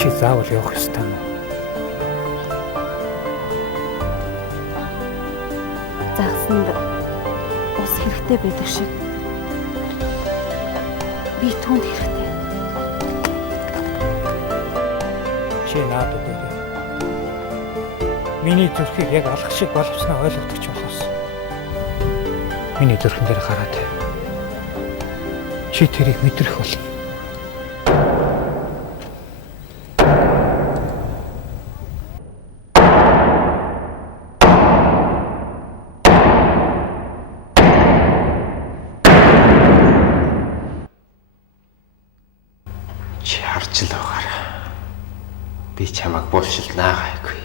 Чи заавал явах ёстой юм уу? Загсанд ус хэрэгтэй байдаг шиг би түүнд хэрэгтэй. Чи наад үгээрээ миний зүрхийг яг алах шиг боловсноо ойлгодог ч болохоос миний зүрхэн дээр гараад чи тэрийг мэдрэх болно. Чи харж л байгаарай. Би чамайг буушилнаа гайгүй.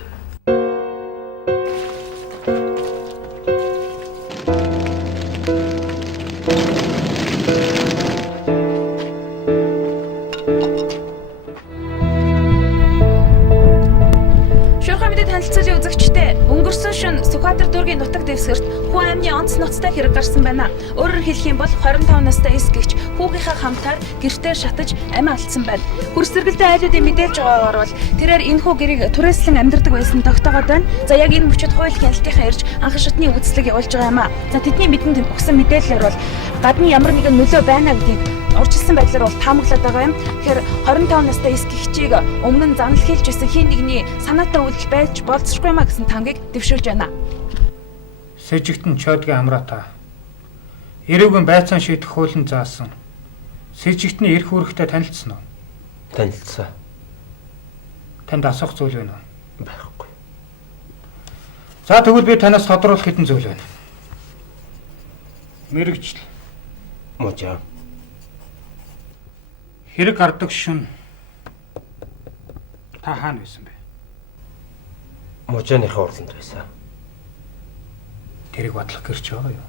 Танилцуулын үзэгчтэй өнгөрсөн шөнө Сүхбаатар дүүргийн нутаг дэвсгэрт хүү аймны онц ноцтой хэрэг гарсан байна. Өөрөөр хэлэх юм бол 25 настай эс гэгч хүүгийнхээ хамтаар гэртээ шатаж амь алдсан байна. Хүрсэргэлдээ айлуудын мэдээлж байгаагаар бол тэрээр энэхүү гэрийг түрээслэн амьдардаг байсан тогтоогод байна. За яг энэ мөчөд хууль хяналтынхаа ирж анхан шатны үйлчлэг явуулж байгаа юм а. За тэдний бидэнд өгсөн мэдээлэлээр бол гадны ямар нэгэн нөлөө байна гэдгийг урьдчилсан байдлаар бол таамаглаад байгаа юм. Тэгэхээр 25 настай эс гэгчийг өмнө нь занал хийлж байсан хин нэгний санаатай үйлдэл байж болцсохгүй маа гэсэн тамгийг дэвшүүлж байна. Сэжигтэн чойдгийн амраата. Эрүүгэн байцаан шийдэх хуулийн заасан. Сэжигтний эрх үүрэгтэй танилцсан уу? Танилцсан. Танд асуух зүйл байна уу? Байхгүй. За тэгвэл би танаас тодруулах хэдэн зүйл байна. Мэргэжил. Можаа. Хэрэг гардаг шүн та хаана байсан бэ? Можааныхаа урланд байсан. Тэрийг бодлох гэрч байгаа юу?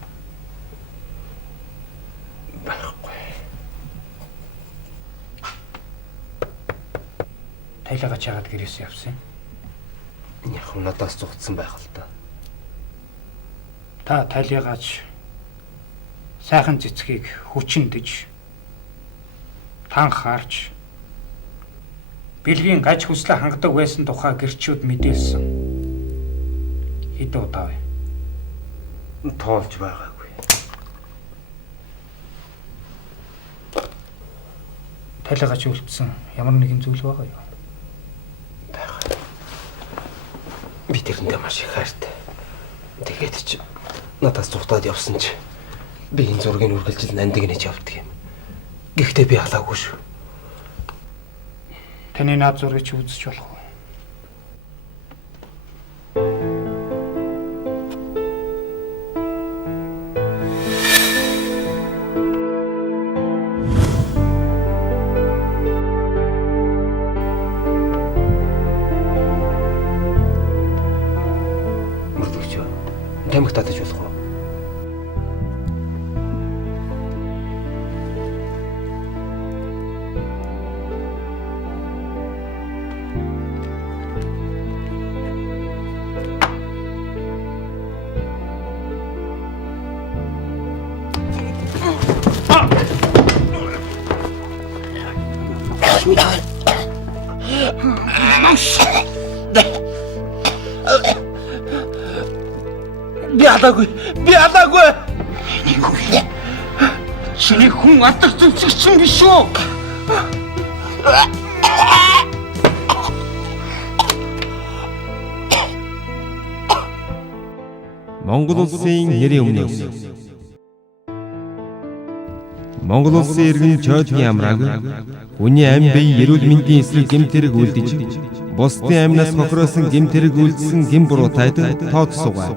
Байхгүй. Тайлгач яагаад гэрээс явсан юм? Яг надаас зугтсан байх л та. Та тайлгач сайхан цэцгийг хүчиндэж танхаарч бэлгийн гаж хүслэ хангадаг байсан тухай гэрчүүд мэдээлсэн. Хэдэн удаа вэ? Тоолж байгаагүй. Тайлгач үлдсэн ямар нэгэн зүйл байгаа юу? Бага. Би тэрэндээ маш их хайртай. Тэгээд ч надаас зугтаад явсан ч би энэ зургийг үргэлжил нандин гэж явдаг юм. Гэхдээ би халаагүй шүү. Таны наад зургийг чи үзэж болох уу? Мөрдөгч. Тамхи татаж болох уу? Би адаагүй. Юу вэ? Чиний хүн алдар зүсгчин биш үү? Монгол улсын нэрийн өмнөөс Монгол улсын иргэн чойдгийн амрааг хүний амь бие эрүүл мэндийн эсрэг гэмтэрэг үлдэж бусдын амнаас хохироосон гэмтэрэг үлдсэн гэм буруутайд тооцсуугаа.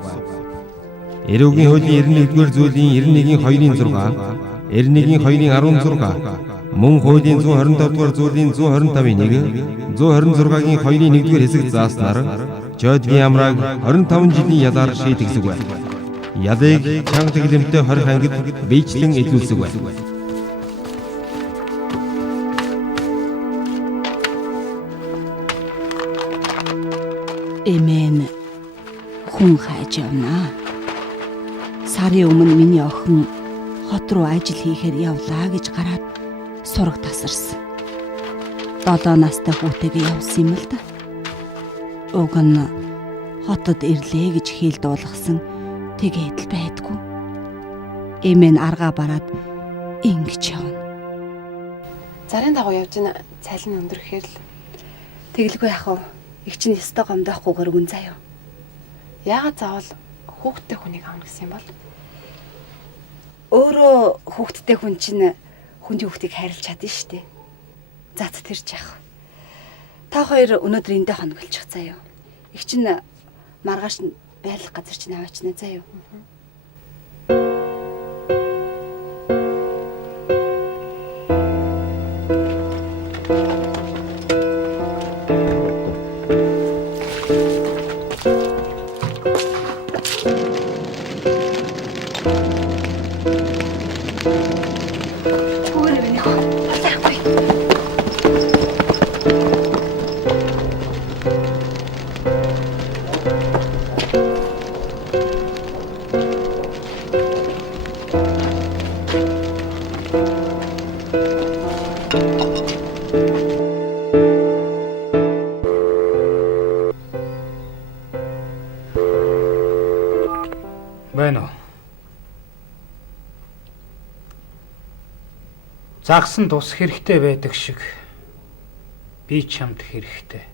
Эрүүгийн хуулийн 91-р зүйлийн 91-ийн 2-ын 6, 91-ийн 2-ын 16, мөн хуулийн 125-р зүйлийн 125-ийн 1, 126-гийн 2-ын 1-р хэсэг зааснаар чойдгийн амрааг 25 жилийн ялаар шийдэгсэг байна. Ялыг чанга тэглэмтэй 20 ангид биечлэн илүүлсэг байна. Эмээн хүн хайж явнаа. Сарын өмнө миний охин хот руу ажил хийхээр явлаа гэж гараад сураг тасарсан. 7 настай хүүтэйгээ явсан юм л да. Уг нь хотод ирлээ гэж хийл дуулгасан тэгээд л байдгүй. Эмээ нь аргаа бараад ингэж явна. Зарын дагуу явж ин цалин өндөрөхээр л тэглгүй яах вэ? Их чинь ёстой гомдохгүйгээр үн заяа. Яагаад заавал хүүхдтэй хүнийг авна гэсэн юм бол? Өөрөө хүүхдтэй хүн чинь хүндийн хүүхдийг хайрлаж чадна шүү дээ. Зат тэрч яах. Та хоёр өнөөдөр эндээ хоногөлчих заяа. Их чинь маргааш нь байрлах газар чинь аваачна заяа. Байна уу? Загсан тус хэрэгтэй байдаг шиг би чамд хэрэгтэй.